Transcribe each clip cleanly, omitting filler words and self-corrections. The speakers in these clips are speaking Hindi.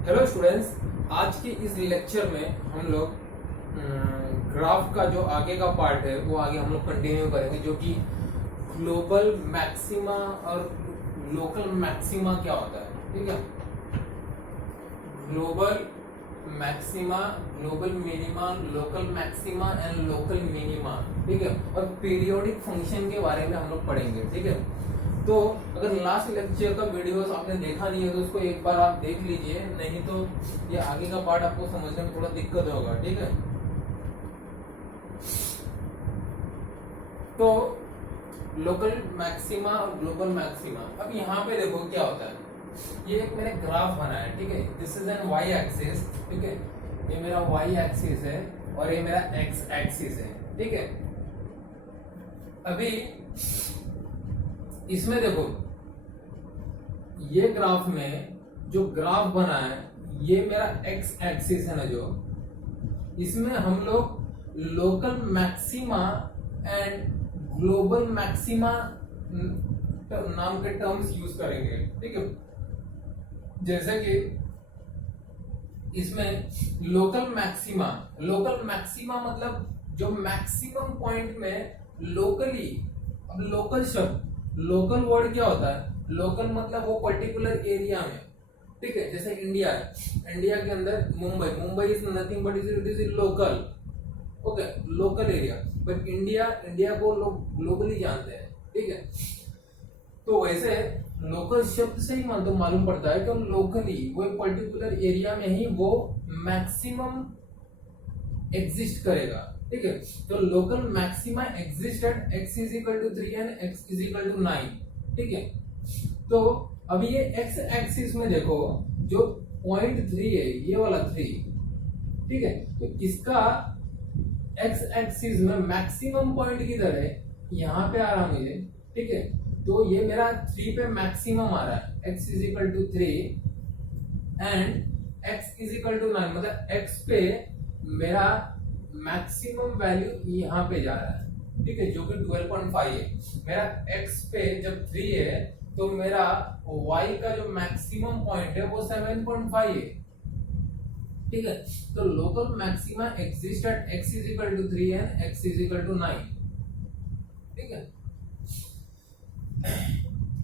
हेलो स्टूडेंट्स, आज के इस लेक्चर में हम लोग ग्राफ का जो आगे का पार्ट है वो आगे हम लोग कंटिन्यू करेंगे, जो कि ग्लोबल मैक्सिमा और लोकल मैक्सिमा क्या होता है। ठीक है, global maxima, global minima, local maxima and local minima. ठीक है, और पीरियोडिक फंक्शन के बारे में हम लोग पढ़ेंगे। ठीक है, तो अगर लास्ट लेक्चर का वीडियोस आपने देखा नहीं है तो उसको एक बार आप देख लीजिए, नहीं तो ये आगे का पार्ट आपको समझने में थोड़ा दिक्कत होगा। ठीक है, तो लोकल मैक्सिमा और ग्लोबल मैक्सिमा। अब यहाँ पे देखो क्या होता है, ये एक मैंने ग्राफ बनाया है। ठीक है, this is an y axis. ठीक है, ये मेरा वाई एक्सिस है और ये मेरा एक्स एक्सिस है। ठीक है, अभी इसमें देखो, ये ग्राफ में जो ग्राफ बना है ये मेरा एक्स एक्सिस है ना, जो इसमें हम लोग local maxima and global maxima नाम के टर्म्स यूज करेंगे। ठीक है, जैसे कि इसमें लोकल मैक्सिमा मतलब जो मैक्सिमम पॉइंट में लोकली। अब लोकल शब्द, लोकल वर्ड क्या होता है? लोकल मतलब वो पर्टिकुलर एरिया में। ठीक है, जैसे इंडिया है, इंडिया के अंदर Mumbai is nothing but it is local. Okay, local area, but India को लोग ग्लोबली जानते हैं। ठीक है, तो वैसे लोकल शब्द से ही तो मालूम पड़ता है कि लोकली वो एक पर्टिकुलर एरिया में ही वो मैक्सिमम एग्जिस्ट करेगा। ठीक है, तो local maxima exist at x is equal to 3 and x is equal to 9। ठीक है, तो अभी ये x एक्सिस में देखो जो पॉइंट 3 है, ये वाला 3। ठीक है, तो इसका x एक्सिस में मैक्सिमम पॉइंट किधर है? यहाँ पे आ रहा मुझे। ठीक है, तो ये मेरा 3 पे मैक्सिमम आ रहा है, x is equal to 3 and x is equal to 9, मतलब x पे मेरा मैक्सिमम वैल्यू यहाँ पे जा रहा है। ठीक है, जो कि 12.5 है। मेरा x पे जब 3 है तो मेरा y का जो मैक्सिमम पॉइंट है वो 7.5 है। ठीक है, तो local maxima exist at x is equal to 3 and x is equal to 9। ठीक है,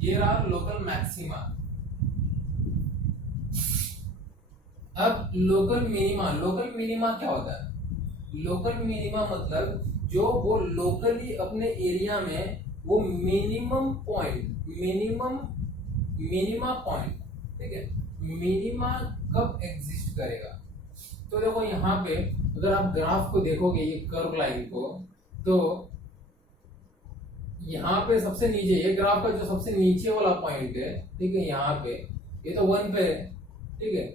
ये रहा लोकल मैक्सिमा। अब लोकल मिनिमा क्या होता है? लोकल मिनिमा मतलब जो वो लोकली अपने एरिया में वो मिनिमा पॉइंट। ठीक है, मिनिमा कब एग्जिस्ट करेगा? तो देखो यहाँ पे अगर आप ग्राफ को देखोगे, ये कर्व लाइन को, तो यहाँ पे सबसे नीचे, ये ग्राफ का जो सबसे नीचे वाला पॉइंट है, ठीक है, यहाँ पे ये तो 1 पे है। ठीक है,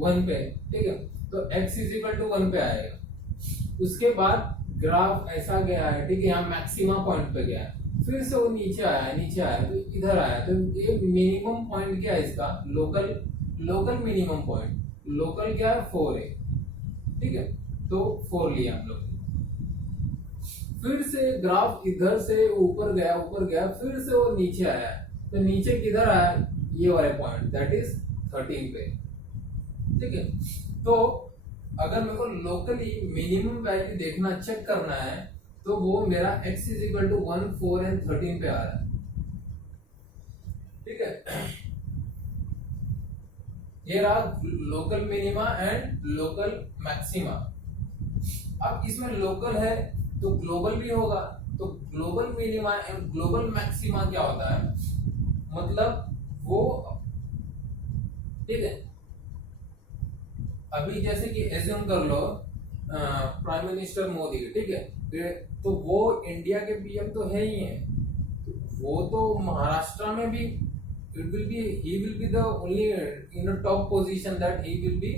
1 पे। ठीक है, तो x इज इक्वल टू 1 पे आएगा। उसके बाद ग्राफ ऐसा गया है। ठीक है, यहाँ मैक्सिमा पॉइंट पे गया है, फिर से वो नीचे आया तो इधर आया, तो ये मिनिमम पॉइंट क्या है इसका? Local minimum point. लोकल क्या है? 4 है। ठीक है, तो 4 लिया हम लोग। फिर से ग्राफ इधर से ऊपर गया, फिर से वो नीचे आया, तो नीचे किधर आया? ये वाले पॉइंट, दैट इज 13 पे। ठीक है, तो अगर मेरे को लोकली मिनिमम वैल्यू देखना, चेक करना है, तो वो मेरा x is equal to 1, 4 and 13 पे आ रहा है। ठीक है, ये रहा local minima and local maxima. अब इसमें लोकल है तो ग्लोबल भी होगा, तो global minima and global maxima क्या होता है? मतलब वो, ठीक है, अभी जैसे कि एज्यूम कर लो प्राइम मिनिस्टर मोदी। ठीक है, तो वो इंडिया के पीएम तो है ही है, वो तो महाराष्ट्र में भी he will be the only in a top position that he will be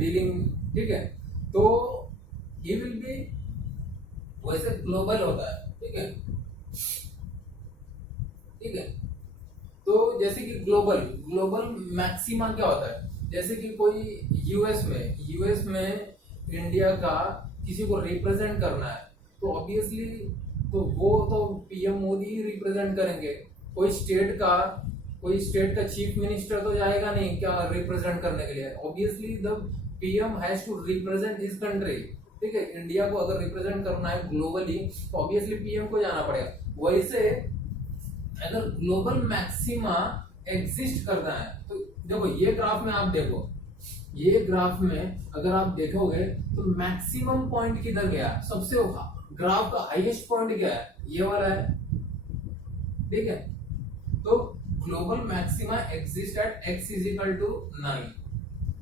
dealing। ठीक है, तो he will be वैसे ग्लोबल होता है। ठीक है, ठीक है, तो जैसे कि ग्लोबल मैक्सिमा क्या होता है? जैसे कि कोई यूएस में इंडिया का किसी को रिप्रेजेंट करना है, तो ऑब्वियसली तो वो तो पीएम मोदी ही रिप्रेजेंट करेंगे। कोई कोई स्टेट का चीफ मिनिस्टर तो जाएगा नहीं क्या रिप्रेजेंट करने के लिए, obviously the PM has to represent his country, ठीक है। इंडिया को अगर रिप्रेजेंट करना है ग्लोबली तो ऑब्वियसली पीएम को जाना पड़ेगा। वैसे अगर ग्लोबल मैक्सिमा एग्जिस्ट करना है तो देखो ये ग्राफ में आप देखो, ये ग्राफ में अगर आप देखोगे तो मैक्सिमम पॉइंट किधर गया, सबसे ग्राफ का हाईएस्ट पॉइंट क्या है, ये वाला है, ठीक है। तो global maxima exist at x is equal to 9,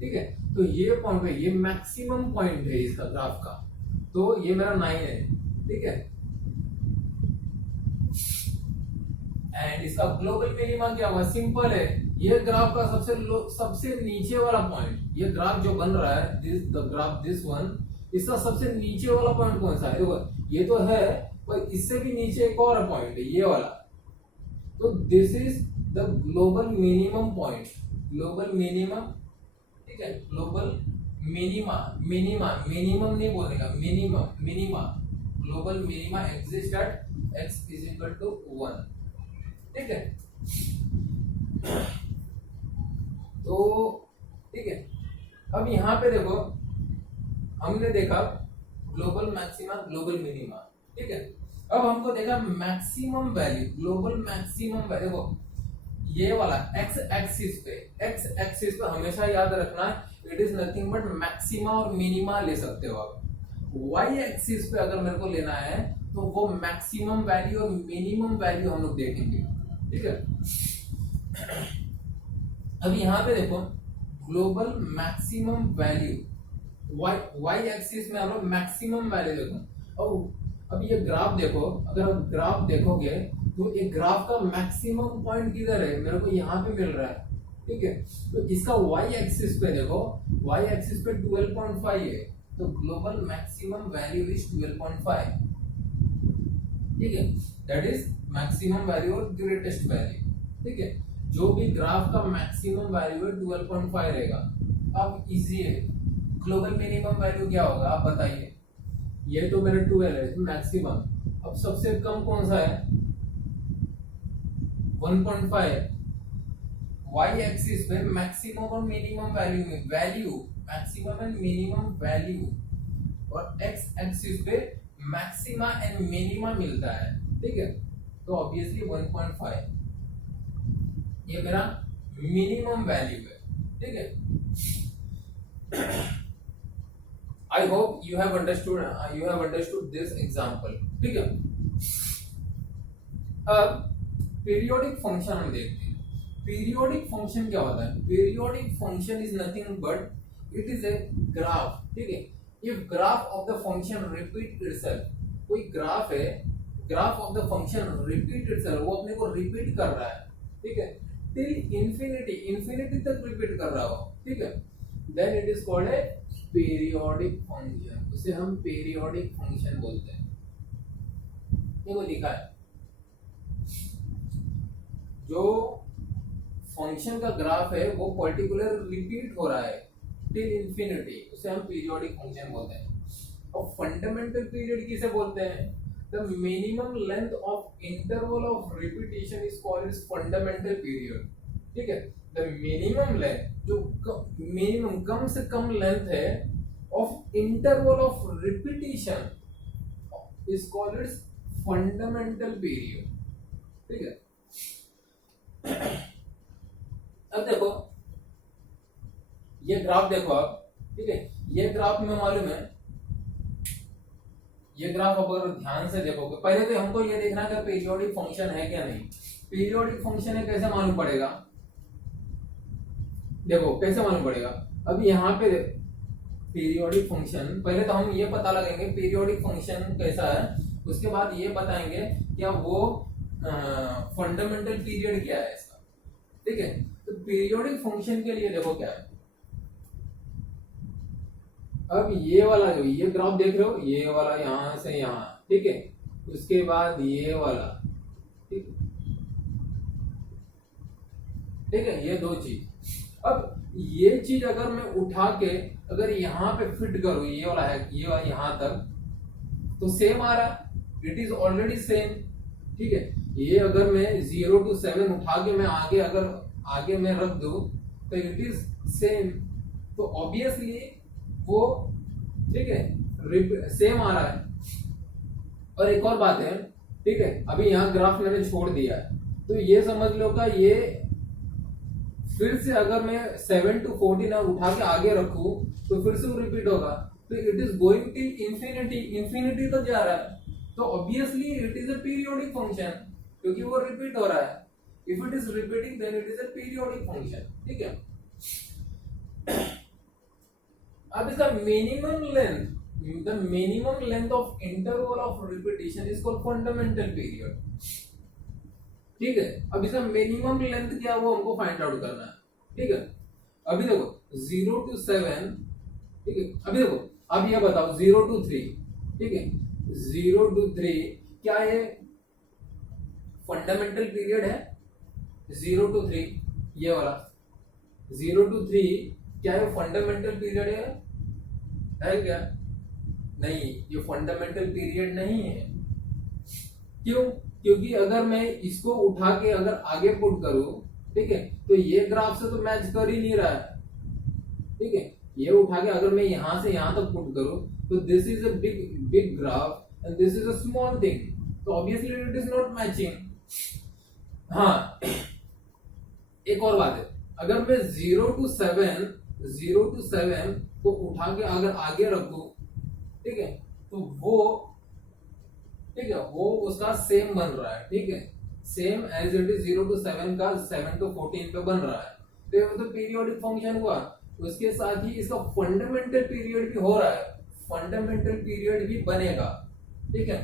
ठीक है। तो ये पॉइंट है, ये मैक्सिमम पॉइंट है इसका ग्राफ का, तो ये मेरा 9 है, ठीक है। एंड इसका ग्लोबल मिनिमा क्या हुआ, सिंपल है, ये ग्राफ का सबसे नीचे वाला पॉइंट, ये ग्राफ जो बन रहा है दिस वन, इसका सबसे नीचे वाला पॉइंट कौन सा है, देखो ये तो है पर इससे भी नीचे एक और पॉइंट है, ये वाला। तो this is the global minimum point, global minimum, ठीक है। ग्लोबल मिनिमा, मिनिमम नहीं बोलने का, minima global minima exist at x is equal to 1, ठीक है। तो ठीक है, अब यहां पे देखो हमने देखा ग्लोबल मैक्सिमा ग्लोबल मिनिमा, ठीक है। अब हमको देखा maximum value, global maximum value, देखो ये वाला x एक्सिस पे हमेशा याद रखना it is nothing but maxima और मिनिमा ले सकते हो आप। y एक्सिस पे अगर मेरे को लेना है तो वो मैक्सिमम वैल्यू और मिनिमम वैल्यू हम लोग देखेंगे, ठीक है। अब यहाँ पे देखो global maximum value y axis में हम लोग मैक्सिमम वैल्यू देखो। अब ये ग्राफ देखो, अगर आप ग्राफ देखोगे तो एक ग्राफ का मैक्सिमम पॉइंट किधर है, मेरे को यहाँ पे मिल रहा है, ठीक है। तो इसका y एक्सिस पे देखो, y एक्सिस पे 12.5 है, तो ग्लोबल मैक्सिमम वैल्यू इज 12.5, ठीक है। दैट इज मैक्सिमम वैल्यू और ग्रेटेस्ट वैल्यू, ठीक है। जो भी ग्राफ का मैक्सिमम वैल्यू है 12.5 रहेगा। अब इजी है, ग्लोबल मिनिमम वैल्यू क्या होगा आप बताइए। ये तो मेरे 12 है मैक्सिमम, अब सबसे कम कौन सा है 1.5। y एक्सिस पे मैक्सिमम और मिनिमम वैल्यू में मैक्सिमम एंड मिनिमम वैल्यू, और x एक्सिस पे मैक्सिमा एंड मिनिमा मिलता है, ठीक है। तो ऑब्वियसली 1.5 ये मेरा मिनिमम वैल्यू है, ठीक है। I hope you have understood this example, ठीक है। अब पीरियोडिक फंक्शन हम देखते हैं। पीरियोडिक फंक्शन क्या होता है, periodic function is nothing but it is a graph, ठीक है। If graph of the function repeat itself, कोई ग्राफ है, graph of the function repeat itself, वो अपने को रिपीट कर रहा है, ठीक है, टिल इंफिनिटी तक रिपीट कर रहा हो, ठीक है, then it is called a periodic function, उसे हम पीरियोडिक फंक्शन बोलते हैं। ये वो लिखा है, जो फंक्शन का ग्राफ है वो पर्टिकुलर रिपीट हो रहा है टिल इंफिनिटी, उसे हम पीरियोडिक फंक्शन बोलते हैं। और फंडामेंटल पीरियड किसे बोलते हैं, the minimum length of interval of repetition is called is fundamental period, ठीक है। द मिनिमम लेंथ, जो मिनिमम कम से कम लेंथ है of interval of repetition is called is fundamental period, ठीक है। अब देखो ये ग्राफ देखो आप, ठीक है, ये ग्राफ में मालूम है, ये ग्राफ अगर ध्यान से देखोगे, पहले तो हमको ये देखना है कि पीरियोडिक फंक्शन है क्या नहीं। पीरियोडिक फंक्शन है कैसे मालूम पड़ेगा, देखो कैसे मालूम पड़ेगा। अब यहाँ पे पीरियोडिक फंक्शन, पहले तो हम ये पता लगेंगे पीरियोडिक फंक्शन कैसा है, उसके बाद ये बताएंगे क्या वो फंडामेंटल पीरियड क्या है इसका, ठीक है। तो पीरियोडिक फंक्शन के लिए देखो क्या है, अब ये वाला जो ये ग्राफ देख रहे हो, ये वाला यहां से यहां, ठीक है, उसके बाद ये वाला, ठीक है, ये दो चीज। अब ये चीज अगर मैं उठा के अगर यहाँ पे फिट करूं, ये वाला है, ये वाला यहां तक, तो सेम आ रहा, इट इज ऑलरेडी सेम, ठीक है। ये अगर मैं 0 to 7 उठा के मैं आगे मैं रख दूं तो इट इज सेम, तो ऑब्वियसली वो, ठीक है, सेम आ रहा है। और एक और बात है, ठीक है, अभी यहाँ ग्राफ मैंने छोड़ दिया है, तो ये समझ लो का ये फिर से अगर मैं 7 to 14 उठा के आगे रखूं तो फिर से वो रिपीट होगा, तो it is going till infinity तक जा रहा है, तो obviously it is a periodic function, क्योंकि वो रिपीट हो रहा है। If it is repeating then it is a periodic function, ठीक है। अब इसका minimum length of interval of repetition is called fundamental period, ठीक है। अब इसका मिनिमम लेंथ क्या है वो हमको फाइंड आउट करना है, ठीक है। अभी देखो 0 to 7, ठीक है। अभी देखो, अब ये बताओ 0 to 3, ठीक है, 0 to 3 क्या ये फंडामेंटल पीरियड है? 0 to 3 ये वाला 0 to 3 क्या ये फंडामेंटल पीरियड है क्या? नहीं, ये फंडामेंटल पीरियड नहीं है। क्यों? क्योंकि अगर मैं इसको उठा के अगर आगे पुट करूं, ठीक है, तो ये ग्राफ से तो मैच कर ही नहीं रहा है, ठीक है। ये उठा के अगर मैं यहां से यहां तक पुट करूं तो this is a big graph and this is a small thing, तो obviously it is not matching. हाँ, एक और बात है, अगर मैं 0 to 7 को उठा के अगर आगे रखूं, ठीक है, तो वो, ठीक है, वो उसका सेम बन रहा है, ठीक है, same as it is 0 to 7 का 7 to 14 पे बन रहा है, तो ये तो पीरियोडिक फंक्शन हुआ। उसके साथ ही इसका फंडामेंटल पीरियड भी हो रहा है, फंडामेंटल पीरियड भी बनेगा, ठीक है।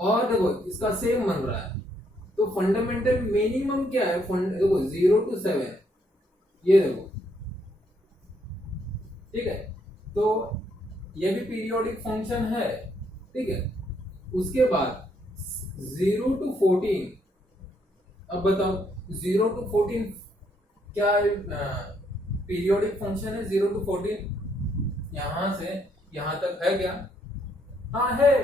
और देखो इसका सेम बन रहा है, तो फंडामेंटल मिनिमम क्या है? देखो 0 to 7 ये देखो, ठीक है, तो ये भी पीरियोडिक फंक्शन है, ठीक है। उसके बाद 0 to 14, अब बताओ 0 to 14 क्या पीरियोडिक फंक्शन है? 0 to 14 यहां से यहां तक है क्या? हाँ है,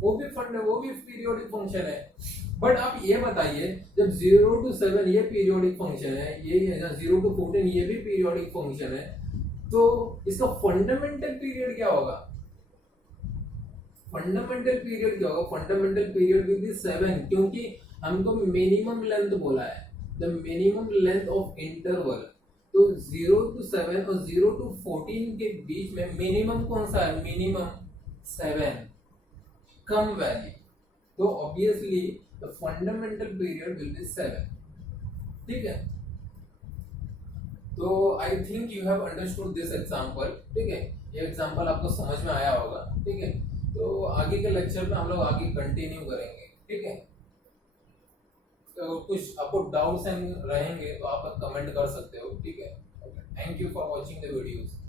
वो भी पीरियोडिक फंक्शन है। बट आप ये बताइए, जब 0 to 7 ये पीरियोडिक फंक्शन है, ये 0 to 14 ये भी पीरियोडिक फंक्शन है, तो इसका फंडामेंटल पीरियड क्या होगा? फंडामेंटल पीरियड विल बी 7, क्योंकि हमको मिनिमम लेंथ बोला है, the minimum length of interval. तो 0 to 7 और 0 to 14 के बीच में मिनिमम कौन सा है? मिनिमम 7, कम वैल्यू, तो obviously the fundamental period will be 7, ठीक है। तो I think you have understood this example, ठीक है, ये एग्जांपल आपको समझ में आया होगा, ठीक है। तो आगे के लेक्चर में हम लोग आगे कंटिन्यू करेंगे, ठीक है। तो कुछ आपको डाउट्स रहेंगे तो आप कमेंट कर सकते हो, ठीक है। Thank you for watching the videos.